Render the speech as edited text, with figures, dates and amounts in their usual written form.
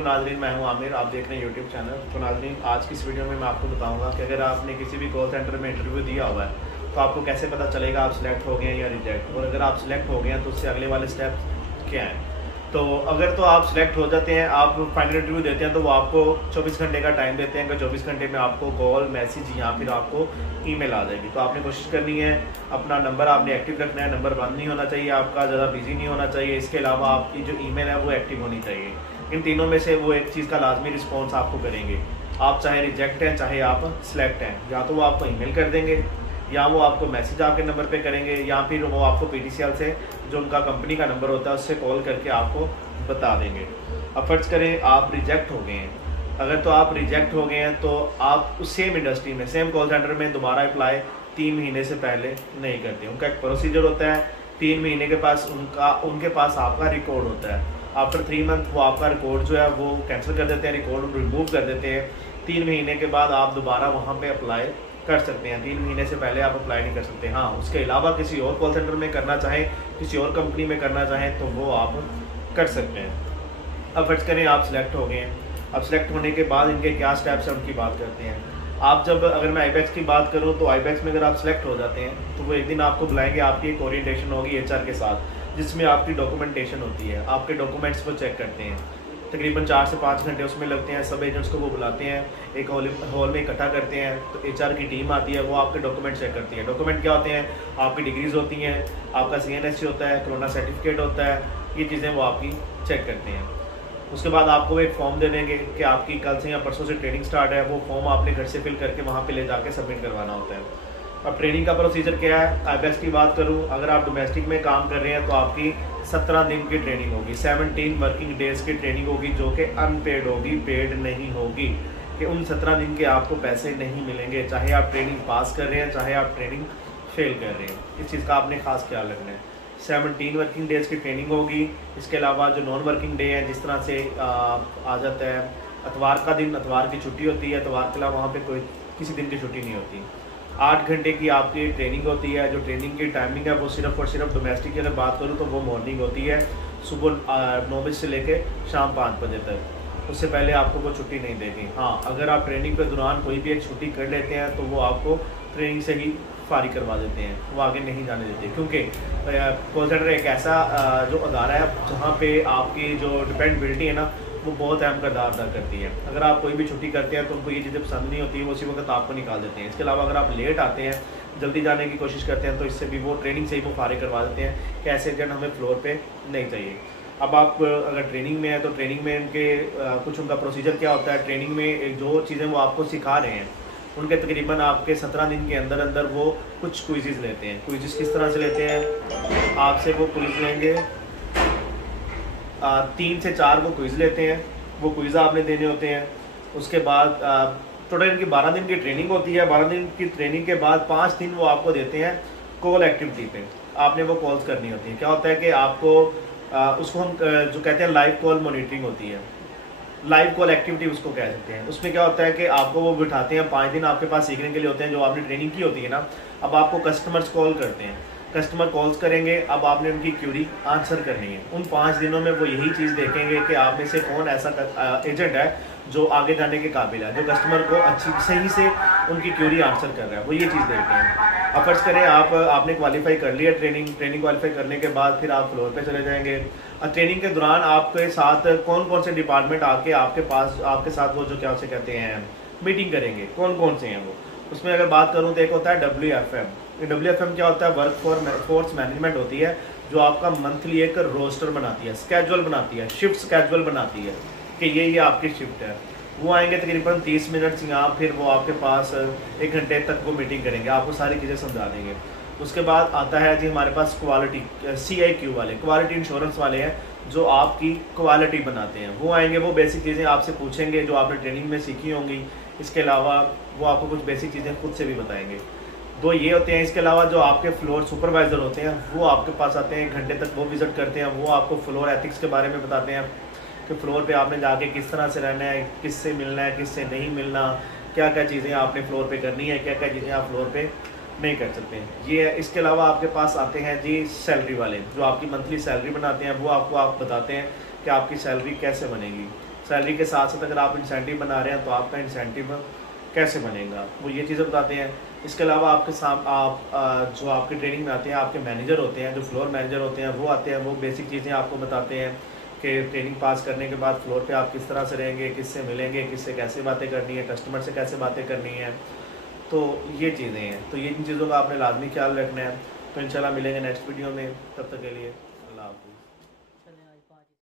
नाज़रीन, मैं हूं आमिर। आप देख रहे हैं यूट्यूब चैनल। तो नाज़रीन, आज की इस वीडियो में मैं आपको बताऊंगा कि अगर आपने किसी भी कॉल सेंटर में इंटरव्यू दिया हुआ है तो आपको कैसे पता चलेगा आप सिलेक्ट हो गए हैं या रिजेक्ट, और अगर आप सिलेक्ट हो गए हैं तो उससे अगले वाले स्टेप्स क्या हैं। तो अगर तो आप सिलेक्ट हो जाते हैं, आप फाइनल इंटरव्यू देते हैं, तो वो आपको 24 घंटे का टाइम देते हैं कि 24 घंटे में आपको कॉल, मैसेज या फिर आपको ईमेल आ जाएगी। तो आपने कोशिश करनी है, अपना नंबर आपने एक्टिव रखना है, नंबर बंद नहीं होना चाहिए आपका, ज़्यादा बिजी नहीं होना चाहिए। इसके अलावा आपकी जो ईमेल है वो एक्टिव होनी चाहिए। इन तीनों में से वो एक चीज़ का लाजमी रिस्पॉन्स आपको करेंगे। आप चाहे रिजेक्ट हैं चाहे आप सिलेक्ट हैं, या तो वो आपको ईमेल कर देंगे, या वो आपको मैसेज आपके नंबर पे करेंगे, या फिर वो आपको PTCL से जो उनका कंपनी का नंबर होता है उससे कॉल करके आपको बता देंगे। अब फर्ज करें आप रिजेक्ट हो गए हैं। अगर तो आप रिजेक्ट हो गए हैं तो आप उस सेम इंडस्ट्री में, सेम कॉल सेंटर में दोबारा अप्लाई 3 महीने से पहले नहीं करते। उनका एक प्रोसीजर होता है। 3 महीने के पास उनके पास आपका रिकॉर्ड होता है। आफ्टर 3 मंथ वो आपका रिकॉर्ड जो है वो कैंसिल कर देते हैं, रिकॉर्ड रिमूव कर देते हैं। 3 महीने के बाद आप दोबारा वहाँ पे अप्लाई कर सकते हैं। 3 महीने से पहले आप अप्लाई नहीं कर सकते। हाँ, उसके अलावा किसी और कॉल सेंटर में करना चाहें, किसी और कंपनी में करना चाहें तो वो आप कर सकते हैं। अब फर्ज करें आप सिलेक्ट हो गए हैं। अब सिलेक्ट होने के बाद इनके क्या स्टेप्स हैं उनकी बात करते हैं। आप जब, अगर मैं आईबैक्स की बात करूं तो आईबैक्स में अगर आप सिलेक्ट हो जाते हैं तो वो एक दिन आपको बुलाएंगे, आपकी एक ओरिएंटेशन होगी HR के साथ, जिसमें आपकी डॉक्यूमेंटेशन होती है। आपके डॉक्यूमेंट्स को चेक करते हैं। तकरीबन 4 से 5 घंटे उसमें लगते हैं। सब एजेंट्स को वो बुलाते हैं, एक हॉल में इकट्ठा करते हैं। तो HR की टीम आती है, वो आपके डॉक्यूमेंट चेक करती है। डॉक्यूमेंट क्या होते हैं? आपकी डिग्रीज होती हैं, आपका CNSC होता है, कोरोना सर्टिफिकेट होता है, ये चीज़ें वो आपकी चेक करते हैं। उसके बाद आपको एक फॉर्म दे देंगे कि आपकी कल से या परसों से ट्रेनिंग स्टार्ट है। वो फॉर्म आपने घर से फिल करके वहाँ पे ले जाके सबमिट करवाना होता है। अब ट्रेनिंग का प्रोसीजर क्या है? आईबैक्स की बात करूँ, अगर आप डोमेस्टिक में काम कर रहे हैं तो आपकी 17 दिन की ट्रेनिंग होगी, 17 वर्किंग डेज़ की ट्रेनिंग होगी, जो कि अनपेड होगी, पेड नहीं होगी। कि उन 17 दिन के आपको पैसे नहीं मिलेंगे, चाहे आप ट्रेनिंग पास कर रहे हैं चाहे आप ट्रेनिंग फेल कर रहे हैं। इस चीज़ का आपने खास ख्याल रखना है। 17 वर्किंग डेज़ की ट्रेनिंग होगी। इसके अलावा जो नॉन वर्किंग डे है, जिस तरह से आ जाता है इतवार का दिन, इतवार की छुट्टी होती है, इतवार के अलावा वहाँ पे कोई किसी दिन की छुट्टी नहीं होती। 8 घंटे की आपकी ट्रेनिंग होती है। जो ट्रेनिंग की टाइमिंग है वो सिर्फ और सिर्फ डोमेस्टिक की अगर बात करूँ तो वो मॉर्निंग होती है, सुबह 9 बजे से लेके शाम 5 बजे तक। उससे पहले आपको वो छुट्टी नहीं देगी। हाँ, अगर आप ट्रेनिंग के दौरान कोई भी एक छुट्टी कर लेते हैं तो वो आपको ट्रेनिंग से ही फारिग करवा देते हैं, वो आगे नहीं जाने देते। क्योंकि कॉल सेंटर एक ऐसा जो अदारा है जहाँ पे आपकी जो डिपेंडेबिलिटी है ना, वो बहुत अहम किरदार अदा करती है। अगर आप कोई भी छुट्टी करते हैं तो उनको ये चीज़ें पसंद नहीं होती, वो उसी वक्त आपको निकाल देते हैं। इसके अलावा अगर आप लेट आते हैं, जल्दी जाने की कोशिश करते हैं, तो इससे भी वो ट्रेनिंग से ही वो फारिग करवा देते हैं कि ऐसे एजेंट हमें फ्लोर पे नहीं चाहिए। अब आप अगर ट्रेनिंग में है तो ट्रेनिंग में इनके कुछ उनका प्रोसीजर क्या होता है। ट्रेनिंग में जो चीज़ें वो आपको सिखा रहे हैं उनके तकरीबन आपके 17 दिन के अंदर अंदर वो कुछ क्विज़ लेते हैं। क्विज़ किस तरह से लेते हैं? आपसे वो क्विज़ लेंगे, 3 से 4 वो क्विज़ लेते हैं। वो क्विज़ आपने देने होते हैं। उसके बाद टोटल इनकी 12 दिन की ट्रेनिंग होती है। 12 दिन की ट्रेनिंग के बाद 5 दिन वो आपको देते हैं कॉल एक्टिविटी पे। आपने वो कॉल्स करनी होती है। क्या होता है कि आपको उसको हम जो कहते हैं लाइव कॉल मॉनिटरिंग होती है, लाइव कॉल एक्टिविटी उसको कह सकते हैं। उसमें क्या होता है कि आपको वो बिठाते हैं, 5 दिन आपके पास सीखने के लिए होते हैं, जो आपने ट्रेनिंग की होती है ना। अब आपको कस्टमर्स कॉल करते हैं, कस्टमर कॉल्स करेंगे। अब आपने उनकी क्यूरी आंसर करनी है। उन 5 दिनों में वो यही चीज़ देखेंगे कि आप में से कौन ऐसा एजेंट है जो आगे जाने के काबिल है, जो कस्टमर को सही से उनकी क्यूरी आंसर कर रहा है। वो ये चीज़ देखते हैं। अब फर्ज करें आपने क्वालिफाई कर लिया ट्रेनिंग क्वालिफाई करने के बाद फिर आप फ्लोर पे चले जाएंगे। ट्रेनिंग के दौरान आपके साथ कौन कौन से डिपार्टमेंट आके आपके साथ वो जो क्या उसे कहते हैं मीटिंग करेंगे, कौन कौन से हैं वो। उसमें अगर बात करूँ तो एक होता है WFM। WFM क्या होता है? वर्क फोर्स मैनेजमेंट होती है, जो आपका मंथली एक रोस्टर बनाती है, स्केजुअल बनाती है, शिफ्ट स्केजुअल बनाती है कि ये आपकी शिफ्ट है। वो आएंगे तकरीबन 30 मिनट यहाँ, फिर वो आपके पास 1 घंटे तक वो मीटिंग करेंगे, आपको सारी चीज़ें समझा देंगे। उसके बाद आता है जी हमारे पास क्वालिटी CIQ वाले, क्वालिटी इंश्योरेंस वाले हैं, जो आपकी क्वालिटी बनाते हैं। वो आएंगे, वो बेसिक चीज़ें आपसे पूछेंगे जो आपने ट्रेनिंग में सीखी होंगी। इसके अलावा वो आपको कुछ बेसिक चीज़ें खुद से भी बताएंगे। 2 ये होते हैं। इसके अलावा जो आपके फ्लोर सुपरवाइज़र होते हैं वो आपके पास आते हैं, 1 घंटे तक वो विज़िट करते हैं। वो आपको फ्लोर एथिक्स के बारे में बताते हैं कि फ्लोर पे आपने जाके किस तरह से रहना है, किससे मिलना है, किससे नहीं मिलना, क्या क्या चीज़ें आपने फ्लोर पे करनी है, क्या क्या चीज़ें आप फ्लोर पे नहीं कर सकते। ये है। इसके अलावा आपके पास आते हैं जी सैलरी वाले, जो आपकी मंथली सैलरी बनाते हैं। वो आप बताते हैं कि आपकी सैलरी कैसे बनेगी। सैलरी के साथ साथ अगर आप इंसेंटिव बना रहे हैं तो आपका इंसेंटिव कैसे बनेगा, वो ये चीज़ें बताते हैं। इसके अलावा आपके साथ जो आपकी ट्रेनिंग में आते हैं, आपके मैनेजर होते हैं, जो फ्लोर मैनेजर होते हैं वो आते हैं, वो बेसिक चीज़ें आपको बताते हैं कि ट्रेनिंग पास करने के बाद फ्लोर पे आप किस तरह से रहेंगे, किससे मिलेंगे, किससे कैसे बातें करनी है, कस्टमर से कैसे बातें करनी है। तो ये चीज़ें हैं, तो ये इन चीज़ों का आपने लाजमी ख्याल रखना है। तो इंशाल्लाह मिलेंगे नेक्स्ट वीडियो में, तब तक के लिए अल्लाह हाफ़िज़।